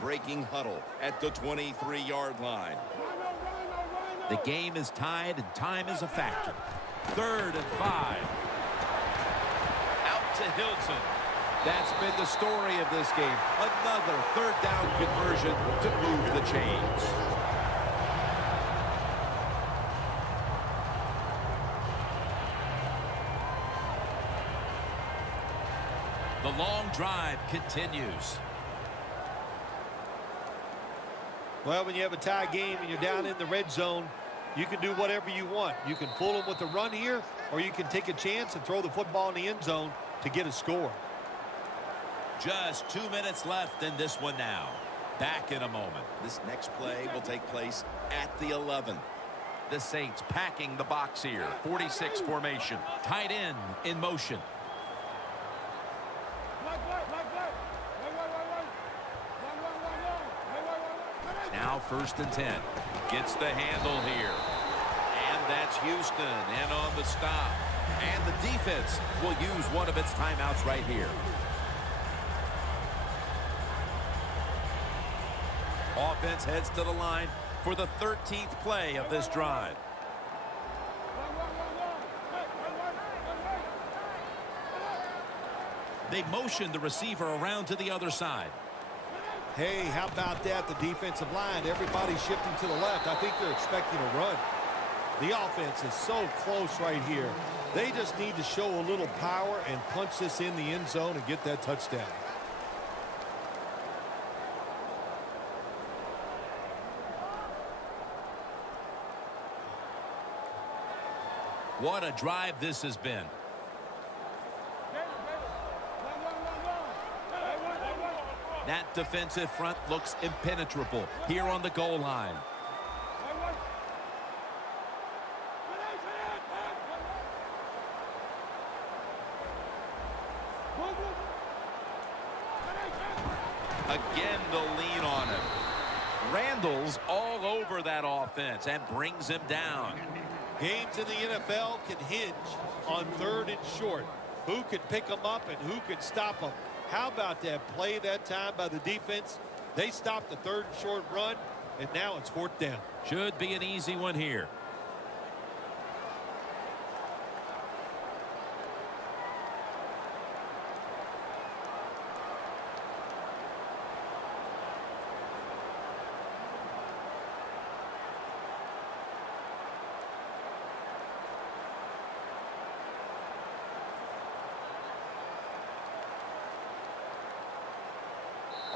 breaking huddle at the 23-yard line. The game is tied and time is a factor. 3rd and 5. Out to Hilton. That's been the story of this game. Another 3rd down conversion to move the chains. The long drive continues. Well, when you have a tie game and you're down in the red zone, you can do whatever you want. You can fool them with a run here, or you can take a chance and throw the football in the end zone to get a score. Just 2 minutes left in this one now. Back in a moment. This next play will take place at the 11. The Saints packing the box here. 46 formation. Tight end in motion. Now 1st and 10. Gets the handle here. And that's Houston in on the stop. And the defense will use one of its timeouts right here. Offense heads to the line for the 13th play of this drive. They motion the receiver around to the other side. Hey, how about that? The defensive line, everybody's shifting to the left. I think they're expecting a run. The offense is so close right here. They just need to show a little power and punch this in the end zone and get that touchdown. What a drive this has been. That defensive front looks impenetrable here on the goal line. Again, the lean on him. Randall's all over that offense and brings him down. Games in the NFL can hinge on 3rd and short. Who can pick them up and who can stop them? How about that play that time by the defense? They stopped the 3rd and short run, and now it's 4th down. Should be an easy one here.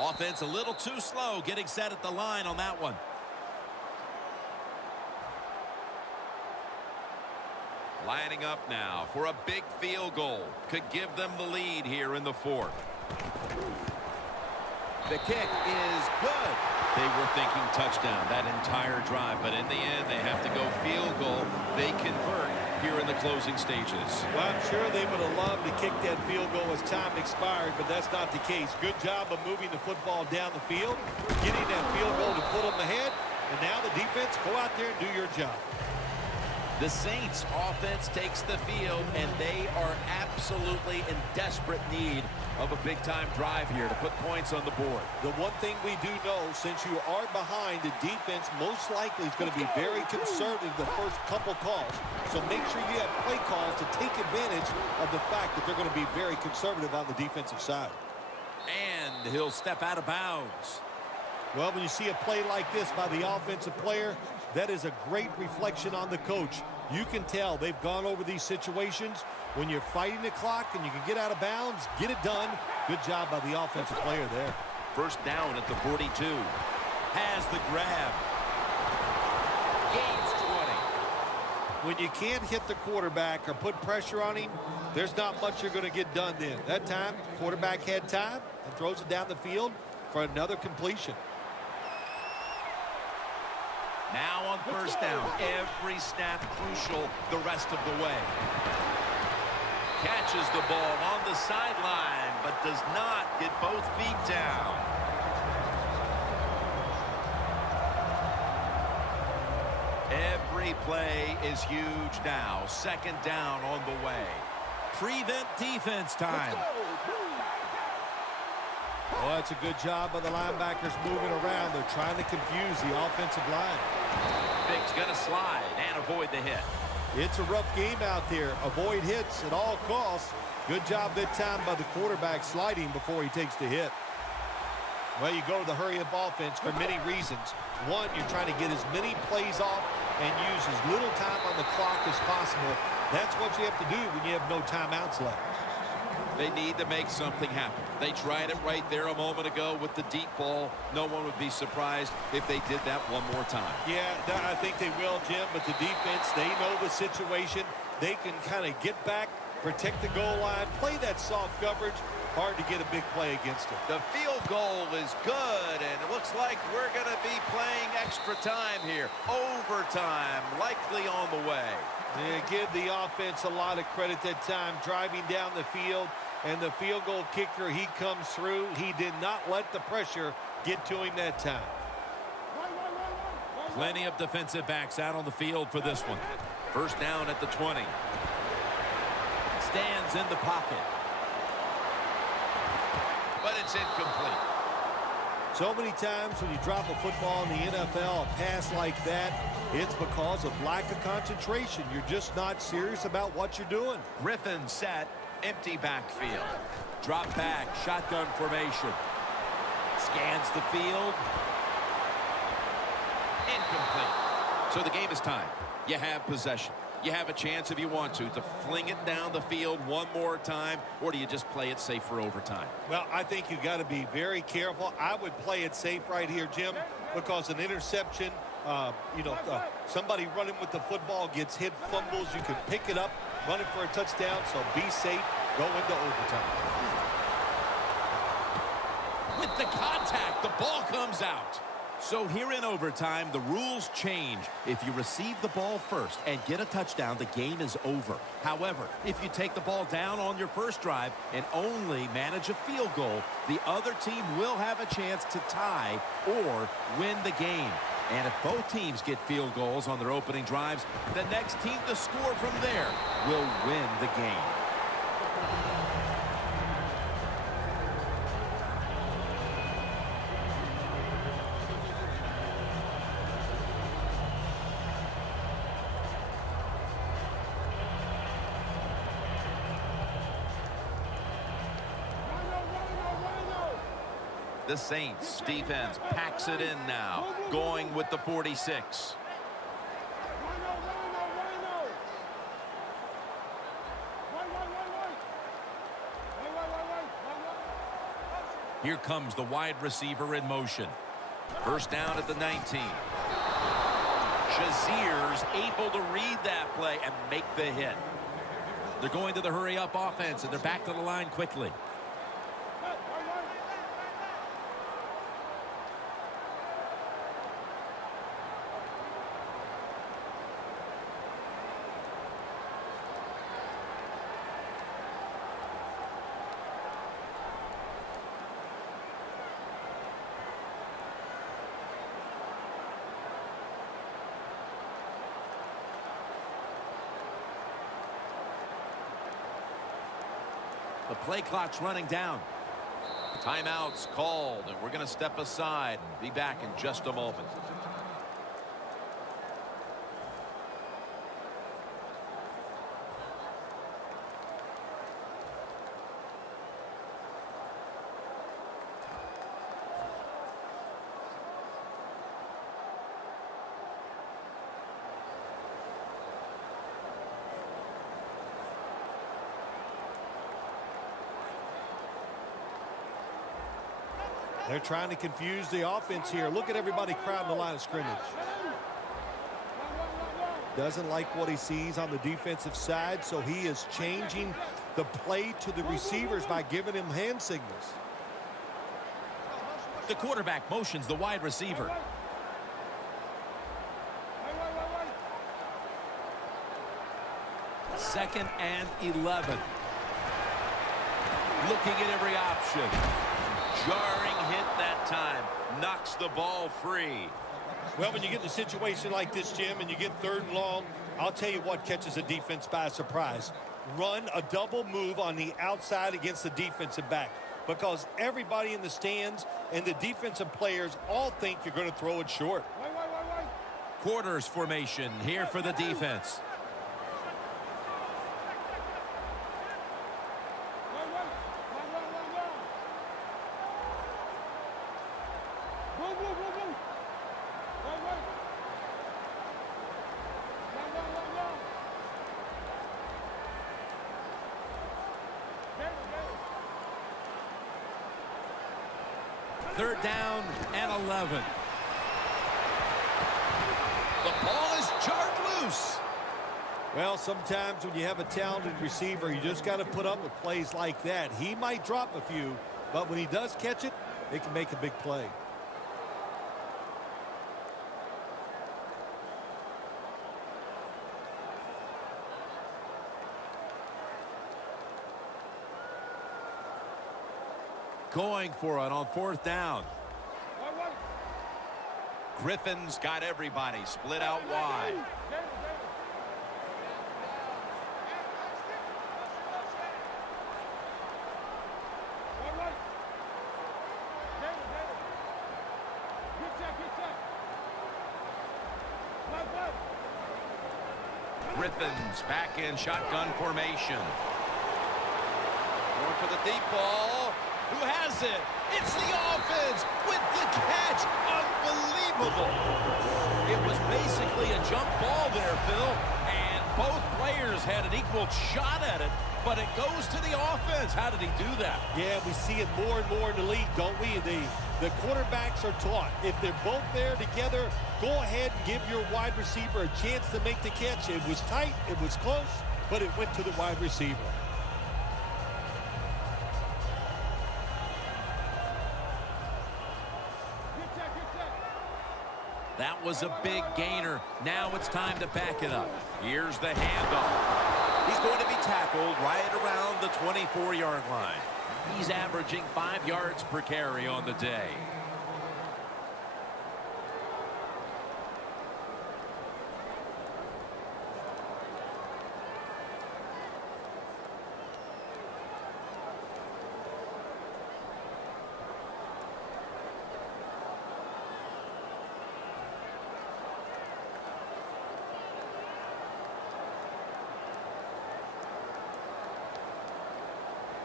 Offense a little too slow getting set at the line on that one. Lining up now for a big field goal. Could give them the lead here in the 4th. The kick is good. They were thinking touchdown that entire drive, but in the end they have to go field goal. They convert here in the closing stages. Well, I'm sure they would have loved to kick that field goal as time expired, but that's not the case. Good job of moving the football down the field, getting that field goal to put them ahead, and now the defense, go out there and do your job. The Saints offense takes the field, and they are absolutely in desperate need of a big-time drive here to put points on the board. The one thing we do know, since you are behind, the defense most likely is going to be very conservative the first couple calls. So make sure you have play calls to take advantage of the fact that they're going to be very conservative on the defensive side. And he'll step out of bounds. Well, when you see a play like this by the offensive player, that is a great reflection on the coach. You can tell they've gone over these situations. When you're fighting the clock and you can get out of bounds, get it done. Good job by the offensive player there. 1st down at the 42. Has the grab. Gains 20. When you can't hit the quarterback or put pressure on him, there's not much you're going to get done then. That time, quarterback had time and throws it down the field for another completion. Now on 1st down, every snap crucial the rest of the way. Catches the ball on the sideline, but does not get both feet down. Every play is huge now. 2nd down on the way. Prevent defense time. Oh, it's a good job by the linebackers moving around. They're trying to confuse the offensive line. Fick's going to slide and avoid the hit. It's a rough game out there. Avoid hits at all costs. Good job that time by the quarterback sliding before he takes the hit. Well, you go to the hurry-up offense for many reasons. One, you're trying to get as many plays off and use as little time on the clock as possible. That's what you have to do when you have no timeouts left. They need to make something happen. They tried it right there a moment ago with the deep ball. No one would be surprised if they did that one more time. Yeah, I think they will, Jim, but the defense, they know the situation. They can kind of get back, protect the goal line, play that soft coverage. Hard to get a big play against it. The field goal is good, and it looks like we're going to be playing extra time here. Overtime likely on the way. Yeah, give the offense a lot of credit that time, driving down the field, and the field goal kicker, he comes through. He did not let the pressure get to him that time. Plenty of defensive backs out on the field for this one. First down at the 20. Stands in the pocket. But it's incomplete. So many times when you drop a football in the NFL, a pass like that, it's because of lack of concentration. You're just not serious about what you're doing. Griffin set, empty backfield. Drop back, shotgun formation. Scans the field. Incomplete. So the game is tied. You have possession. You have a chance if you want to fling it down the field one more time, or do you just play it safe for overtime? Well, I think you've got to be very careful. I would play it safe right here, Jim, because an interception, somebody running with the football gets hit, fumbles. You can pick it up, run it for a touchdown, so be safe, go into overtime. With the contact, the ball comes out. So here in overtime, the rules change. If you receive the ball first and get a touchdown, the game is over. However, if you take the ball down on your first drive and only manage a field goal, the other team will have a chance to tie or win the game. And if both teams get field goals on their opening drives, the next team to score from there will win the game. The Saints defense packs it in now, going with the 46. Here comes the wide receiver in motion. First down at the 19. Shazier's able to read that play and make the hit. They're going to the hurry-up offense, and they're back to the line quickly. The play clock's running down. Timeout's called, and we're going to step aside and be back in just a moment. They're trying to confuse the offense here. Look at everybody crowding the line of scrimmage. Doesn't like what he sees on the defensive side, so he is changing the play to the receivers by giving him hand signals. The quarterback motions the wide receiver. Second and 11. Looking at every option. Jarring hit that time. Knocks the ball free. Well, when you get in a situation like this, Jim, and you get third and long, I'll tell you what catches a defense by surprise. Run a double move on the outside against the defensive back. because everybody in the stands and the defensive players all think you're going to throw it short. Quarters formation here for the defense. Third down and 11. The ball is jarred loose. Well, sometimes when you have a talented receiver, you just got to put up with plays like that. He might drop a few, but when he does catch it, it can make a big play. Going for it on fourth down. Griffin's got everybody split out wide. Griffin's back in shotgun formation. Going for the deep ball. Who has it? It's the offense with the catch. Unbelievable. It was basically a jump ball there, Phil, and both players had an equal shot at it, but it goes to the offense. How did he do that? Yeah, we see it more and more in the league, don't we? The quarterbacks are taught. If they're both there together, go ahead and give your wide receiver a chance to make the catch. It was tight, it was close, but it went to the wide receiver. That was a big gainer. Now it's time to back it up. Here's the handoff. He's going to be tackled right around the 24-yard line. He's averaging 5 yards per carry on the day.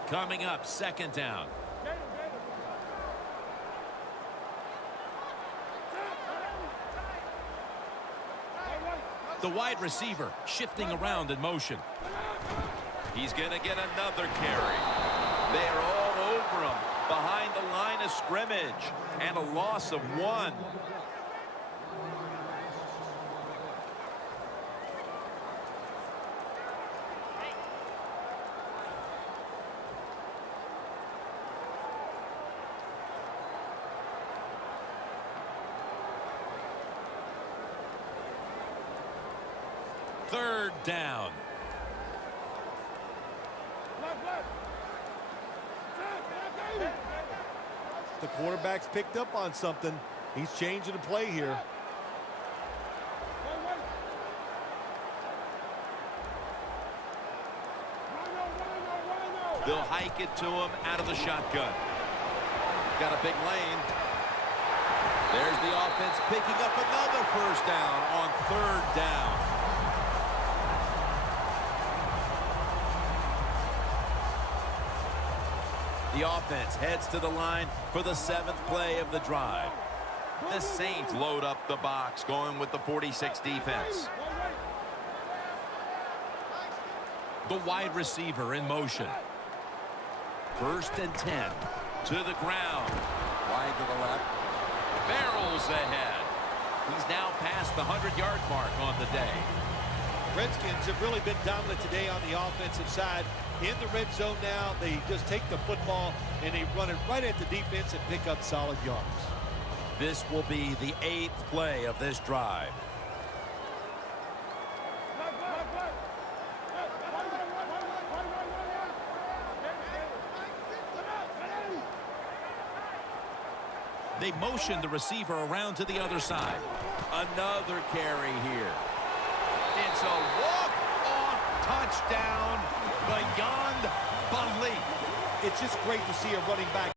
Coming up, second down. The wide receiver shifting around in motion. He's going to get another carry. They're all over him behind the line of scrimmage, and a loss of 1. Third down. The quarterback's picked up on something. He's changing the play here. They'll hike it to him out of the shotgun. Got a big lane. There's the offense picking up another first down on third down. The offense heads to the line for the 7th play of the drive. The Saints load up the box, going with the 46 defense. The wide receiver in motion. 1st and 10. To the ground. Wide to the left. Barrels ahead. He's now past the 100-yard mark on the day. Redskins have really been dominant today on the offensive side. In the red zone now, they just take the football and they run it right at the defense and pick up solid yards. This will be the 8th play of this drive. They motion the receiver around to the other side. Another carry here. It's a walk-off touchdown beyond belief. it's just great to see a running back